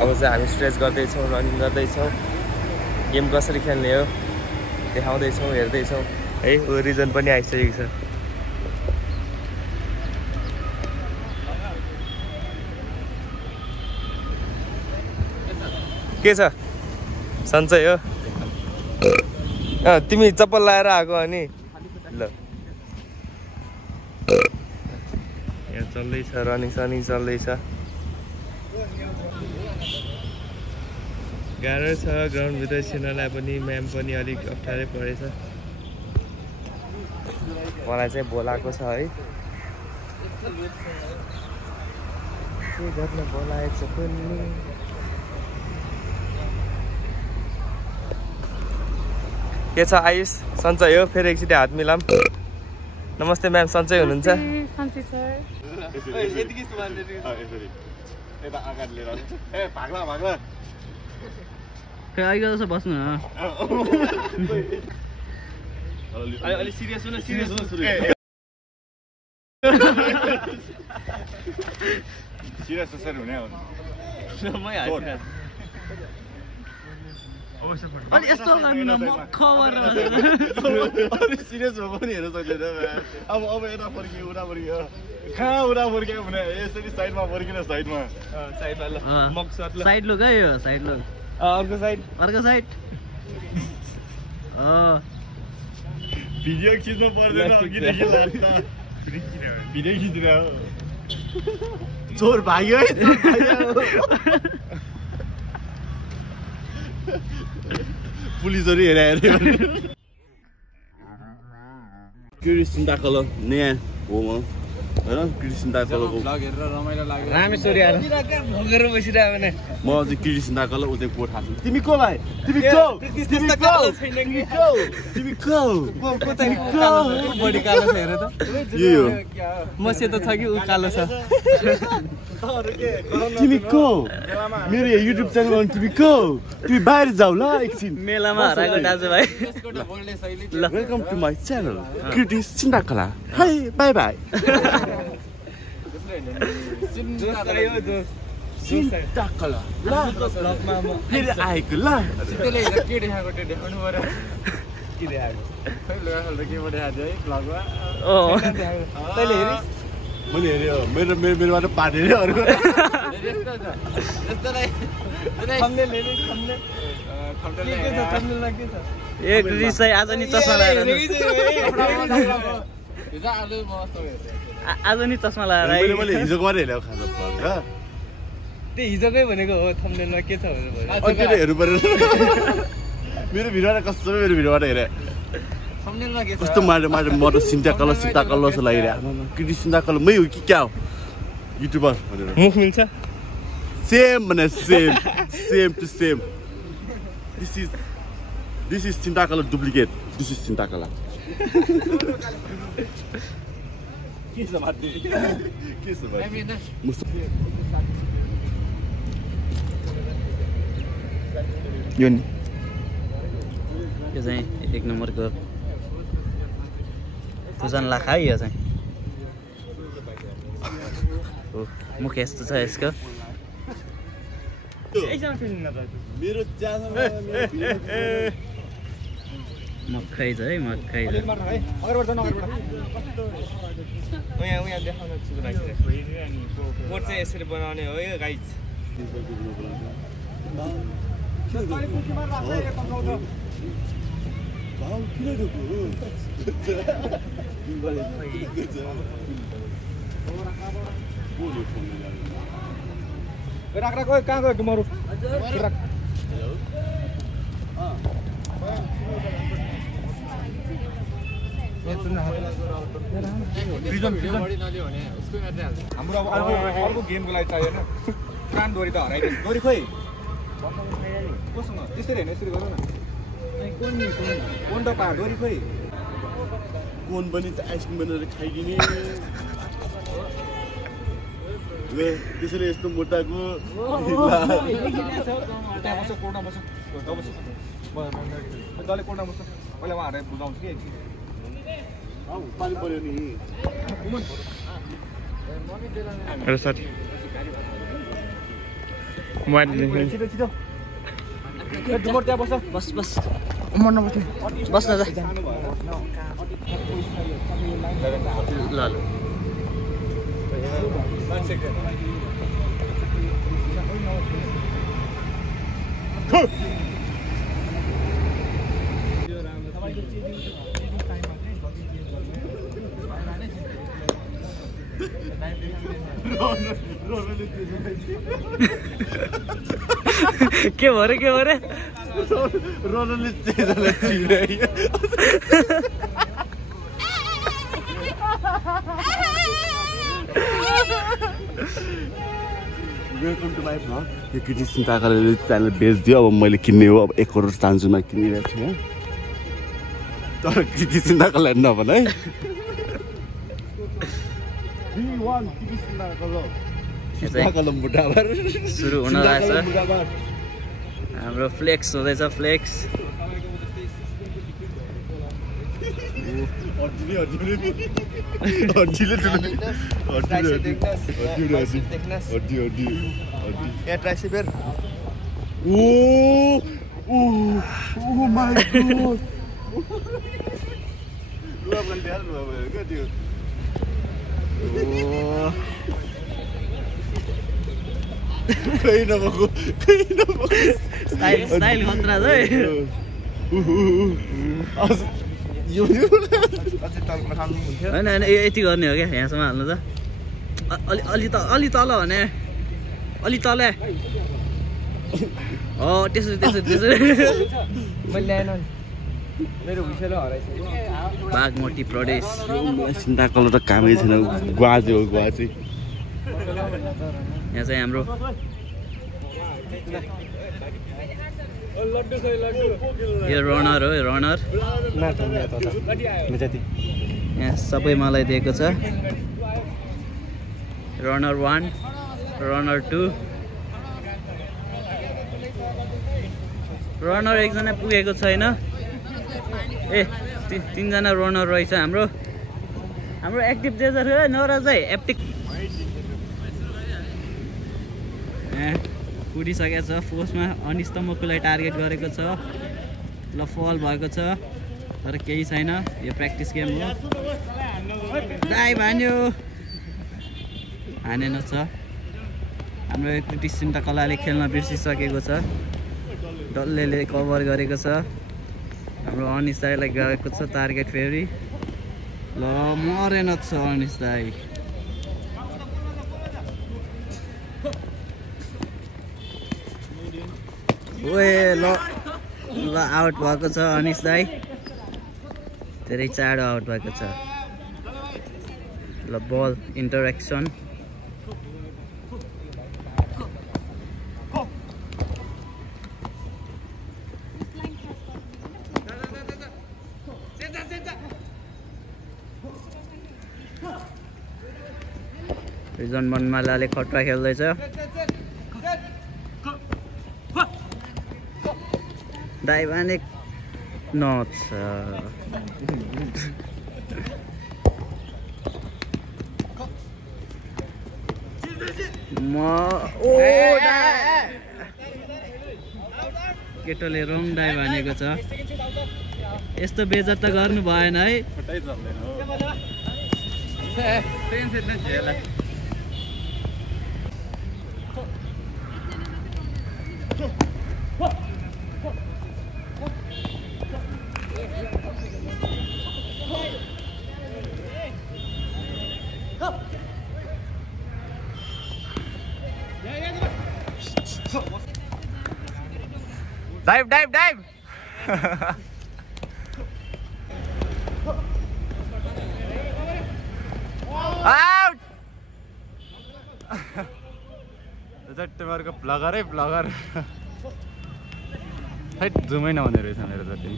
अब चाहिँ हामी स्ट्रेच गर्दैछौँ रनिङ गर्दैछौँ गेम कसरी खेल्ने हो देखाउँदैछौँ हेर्दैछौँ है ऊ रिजन पनि आइसकेको छ के छ सन्चै हो तिमी चप्पल लाएर आएको अनि ल यहाँ चल्दैछ रनिङ सनिङ चल्दैछ गाह्रो छ ग्राउन्डभित्र छिर्नलाई पनि म्याम पनि अलिक अप्ठ्यारै परेछ मलाई चाहिँ बोलाएको छ है के गर्न बोलाएछ पनि के छ आयुष सन्चै हो फेरि एकचोटि हात मिलाम नमस्ते म्याम सन्चै हुनुहुन्छ सन्चै सर यतिकै सुमानले यसरी यता अगाडि लिएर ए भाग्ला भाग्ला खै अहिले जस्तो बस्नु न अलि सिरियस हुन सुरु सिरियस कसरी हुने हो मै हाल्छु अलि यस्तो गर्नु न मख गरेर सिरियस भयो पनि हेर्न सक्दैन अब यता फर्कियो उता फर्कियो कहाँ उता फर्कियो भने यसरी साइडमा फर्किन साइडमा साइड लो गयो साइड लो अर्को साइड भिडियो खिच्नु पर्दैन अघिदेखि लाग्दा भिडियो खिचिरहेको चोर भाग्यो है पुलिसहरु हेरे क्रिस्टियन ताकल नयाँ हो म हैन क्रिस्टियन ताकलको ब्लग हेरेर रमाइलो लाग्यो रामेश्वरी आएर भोगेर बसिरहेको भने म चाहिँ क्रिस्टियन ताकल उतै कोट खाछु तिमी को भाइ तिमी को बडी कालो छ हेर त यो म सेतो छ कि उ कालो छ तिमी को मेरो युट्युब च्यानलमा तिमी को तिमी बाहिर जाऊ ल एकछिन मेलामा हराएको दाजुभाइ ल welcome to my channel Christian ताकल हाय बाइ बाइ ताकल ल फेरि आएको ल त्यसले के देखाएको त्यो देखाउनु पर्यो के देखाएको खै लगा के देखाएको है ब्लगमा तैले हेरि मैले हेऱ्यो मेरोबाट पाटेर अरूको यस्तो छ यस्तोलाई थम्बनेल हेरि थम्बनेल के छ ए रिसाई आज नि चस्मा लाएर हिजो आलु मस्त आज नि चस्मा लाएर मैले हिजो गरेँ हेरेको खाजा ब्लग र त्यो हिजोकै भनेको हो थम्बनेलमा के छ भनेर अनि त्यो हेर्नु पर्यो मेरो भिडियोबाट कस्तो मेरो भिडियोबाट हेरे थम्बनेलमा के छ कस्तो मारे म त सिन्टा कलर जस्तो लागिरहेको कृति सिन्टा कलर मै हो कि क्या हो युट्युबर भनेर मुख मिल्छ सेम भने same to same this is सिन्टा कलर डुप्लिकेट दिस इज सिन्टा कलर के छ माथि के छ भाइ यो नि यो चाहिँ एक नम्बरको तुजन लाख है यो चाहिँ मुख यस्तो छ यसको मेरो च्यानल मक्खै छ है मक्खै छ यहाँ देखाउन सुरु राखिरहेको कोट चाहिँ यसरी बनाउने हो यो गाइज राख कहाँ गयो डुमरु हाम्रो अब अर्को गेमको लागि चाहिएन कान डोरी त हराइदियो डोरी खोइ कोसँग त्यसरी हेर्नु यसरी गरौँ न कोन त पा डोरी खोइ कोन पनि आइसक्रिम बनाएर खाइदिने त्यसरी यस्तो मोटाको त्यहाँ बस्छ कोर्टमा बस्छ जसले कोर्टमा बस्छ पहिला उहाँहरूलाई बुझाउँछ कि पानी पर्यो नि साथी मोबाइल छिटो छिटो डुमर त्यहाँ बस्छ बस बस म नबस्ने बस्न जा ल ल के भरे रोनले चेजालाई चिरायो वेलकम टु माई भ्लग यो कृति चिन्ताकाले च्यानल बेचिदियो अब मैले किन्ने हो अब 1 करोड चान्सुमा किनिरहेको छु यहाँ तर कृति चिन्ताकालाई नभन है सुरु हुन लाग्छ हाम्रो फ्लेक्स हुँदैछ फ्लेक्स स्टाइल खतरा है होइन होइन यति गर्ने हो क्या यहाँसम्म हाल्नु त अलि तल भने अलि तल त्यसरी बागमती प्रदेश चिन्ता कलर त कामै छैन गुवाजे हो गुवाजे यहाँ चाहिँ हाम्रो यो रनर हो रनर यहाँ सबै मलाई दिएको छ रनर 1 रनर 2 रनर एकजना पुगेको छैन ए 3 जना रनर रहेछ हाम्रो एक्टिभ जेजर हो नराज है एप्टिक कुदिसकेको छ फोर्समा अनिस त मकुलाई टार्गेट गरेको छ ल फल भएको छ तर केही छैन यो प्र्याक्टिस गेम हो दाइ भन्यो हानेन छ हाम्रो कृति चिन्ताकलाले खेल्न बिर्सिसकेको छ डल्लेले कभर गरेको छ हाम्रो अनिस दाइलाई गएको छ टार्गेट फेरि ल मरेन छ अनिस दाइ ओए ल आउट भएको छ अनिस दाइ धेरै चाँडो आउट भएको छ ल बल इन्टरेक्सन रिजन मनमालाले खट्रा खेल्दैछ दाइवानिक नच केटोले रङ दाइ भनेको छ यस्तो बेइज्जत त गर्नु भएन है Dive, dive, dive! Out! जट्टेमारको ब्लगर है ब्लगर हैट जुमै नहुने रहेछ मेरो जति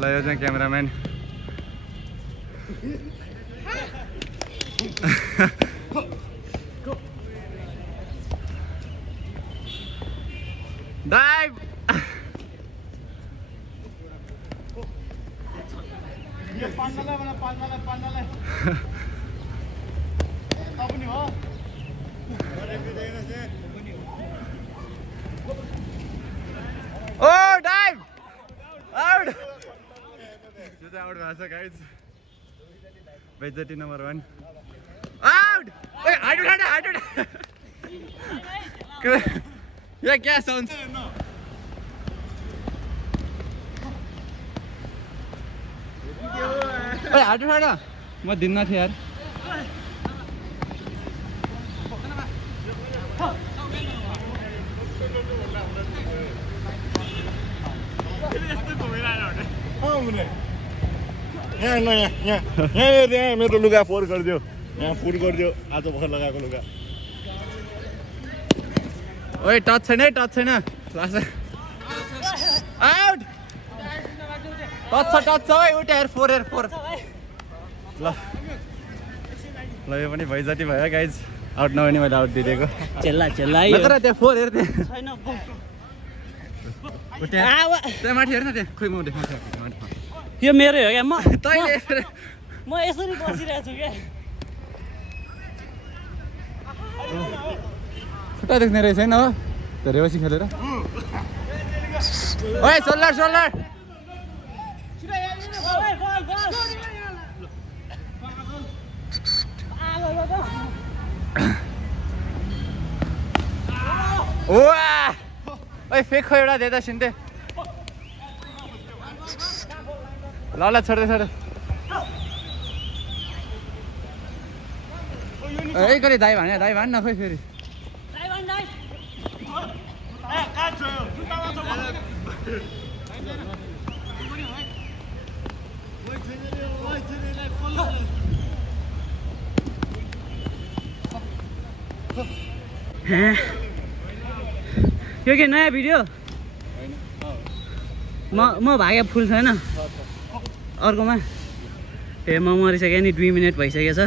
ल यो चाहिँ cameraman Dive! Oh, dive! Out! This is out, guys. Veggie number 1. Out! Hey, I don't. Yeah, क्या sounds? Hey, I don't. मैं दिन्ना थे यार. यहाँ मेरो लुगा फोहोर गरिदियो यहाँ फुट गरिदियो आज भर्खर लगाएको लुगा ओए टच छैन आउट टच छ है उठ यार 4 ल यो पनि भइजाति भयो गाइज आउट नभए नि मैले आउट दिएको चेल्ला तर त्यो 4 हेर त्यहाँ त्यहाँ माथि हेर्न त्यहाँ खोइ म देखाउँछु यो मेरो हो क्या म तैँले यसरी बसिरहेको छु क्या खुट्टा देख्ने रहेछ होइन हो धेरै बसी खेलेर ओए सोल्डर ओए फेक खो एउटा दे त सिन्ते ल छोड्दै एक गरी दाइ भान न खोइ फेरि यो के नयाँ भिडियो म भागे फुल छैन अर्कोमा ए म मरिसकेँ नि 2 मिनेट भइसकेछ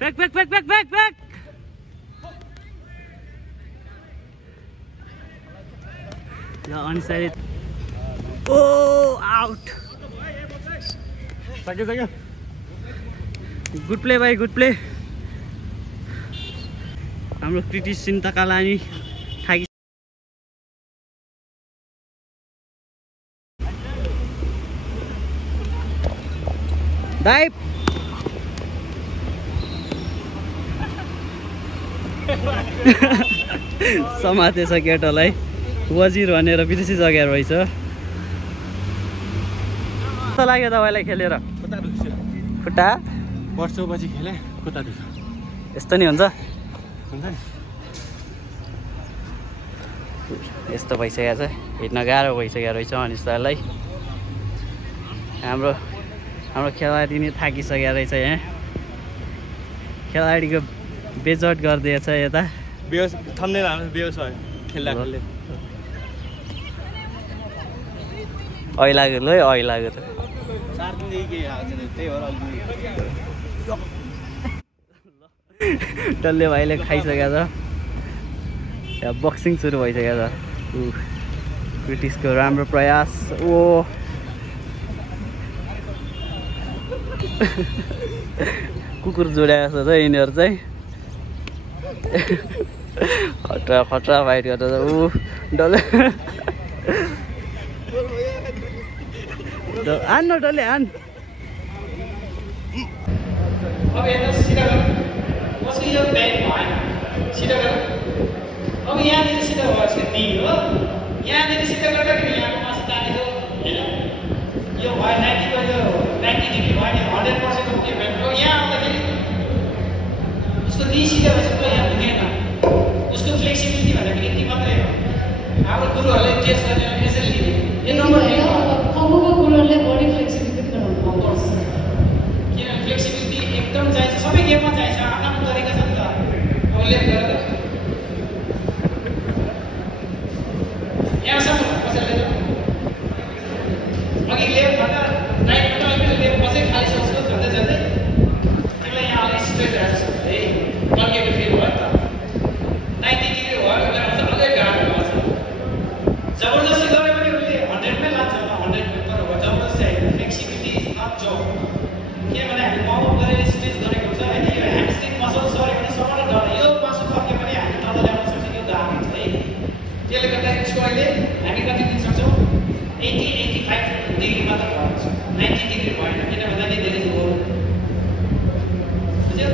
ब्याक ल अनसाइड ओ आउट सक्यो गुड प्ले भाइ गुड प्ले हाम्रो कृति सिन्ताकालानी थाकी डाइभ समातेछ केटालाई वजिर भनेर विदेशी जग्गा रहेछ कस्तो लाग्यो तपाईँलाई खेलेर खुट्टा वर्षपछि खेले खुट्टा दुख्छ यस्तो नि हुन्छ यस्तो भइसकेको छ हिँड्न गाह्रो भइसकेको रहेछ अनिस्तालाई हाम्रो खेलाडी नै थाकिसकेको रहेछ यहाँ खेलाडीको बेजट गरिदिएछ यता बेहोस थम्नेल हाल्नु बेहोस भयो खेल्दा ऐला गर्नु है ऐला गर्नु 4 दिनदेखि केही आएको छैन त्यही भएर डल्ले भाइले खाइसकेको छ यहाँ बक्सिङ सुरु भइसकेको छ ब्रिटिसको राम्रो प्रयास ओ कुकुर जोड्याएको छ यिनीहरू चाहिँ खतरा फाइट गर्दा ऊ डल्ले आन न डल्ले आन अब हेर्नुहोस् सिधा गर कसरी यो ब्याक भएन सिधा गर अब यहाँनिर सिधा भयो यसको नी हो यहाँनिर सिधा गर्दाखेरि यहाँको मासु तानेको होइन यो भयो 90 को यो 90 डिग्री भयो नि 100% को के भयो यहाँ आउँदाखेरि उसको नी सिधा भएपछि यहाँ पुगेन उसको फ्लेक्सिबिलिटी भनेको यति मात्रै हो हाम्रो गुरुहरूले टेस्ट गरेर यसरी लिने यो नम्बर अबको गुरुहरूले बडी फ्लेक्सिबिलिटी बनाउनुपर्छ किन फ्लेक्सिबिलिटी एकदम चाहिन्छ सबै गेममा चाहिन्छ आफ्नो तरिका छ नि त अब लेट गर त यहाँसम्म कसैले अघि लेफ्ट भन्दा राइटबाट अलिकति लेफ्ट कसै खालिसक्छ झन्डै त्यसलाई यहाँ अलिक स्ट्रेट राख्छ है टर्केको फेरि भयो त 90 डिग्री भयो उसलाई अझै गाह्रो भएको छ जबरजस्ती गरे पनि उसले 100 मै त्यसले गर्दाखेरि यसको अहिले हामी कति दिन सक्छौँ 80-85 डिग्री मात्र भएको छ 90 डिग्री भएन किन भन्दाखेरि धेरै हो बुझ्यो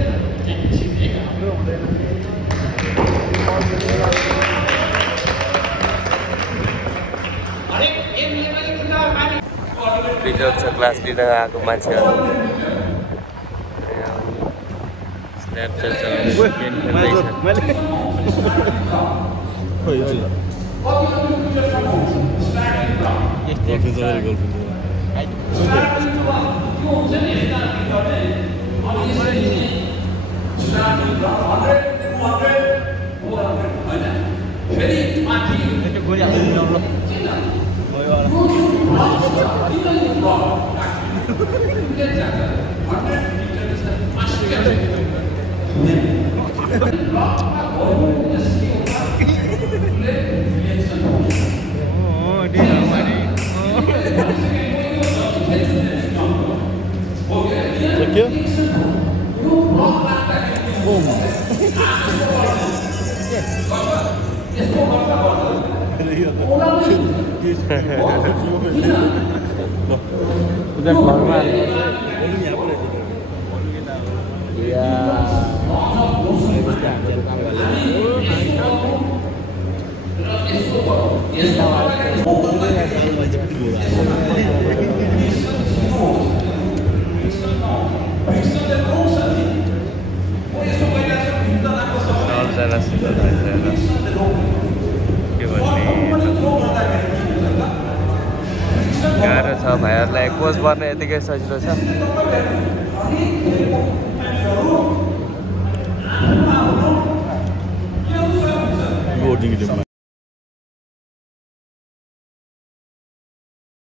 हरेक गेमले मैले खुट्टा माथि रिजल्ट छ क्लास लिन आएको मान्छेहरू स्न्यापच्याट चलाउँदै गेम खेल्दैछ गाह्रो छ भाइहरूलाई कोच बन्न यतिकै सजिलो छ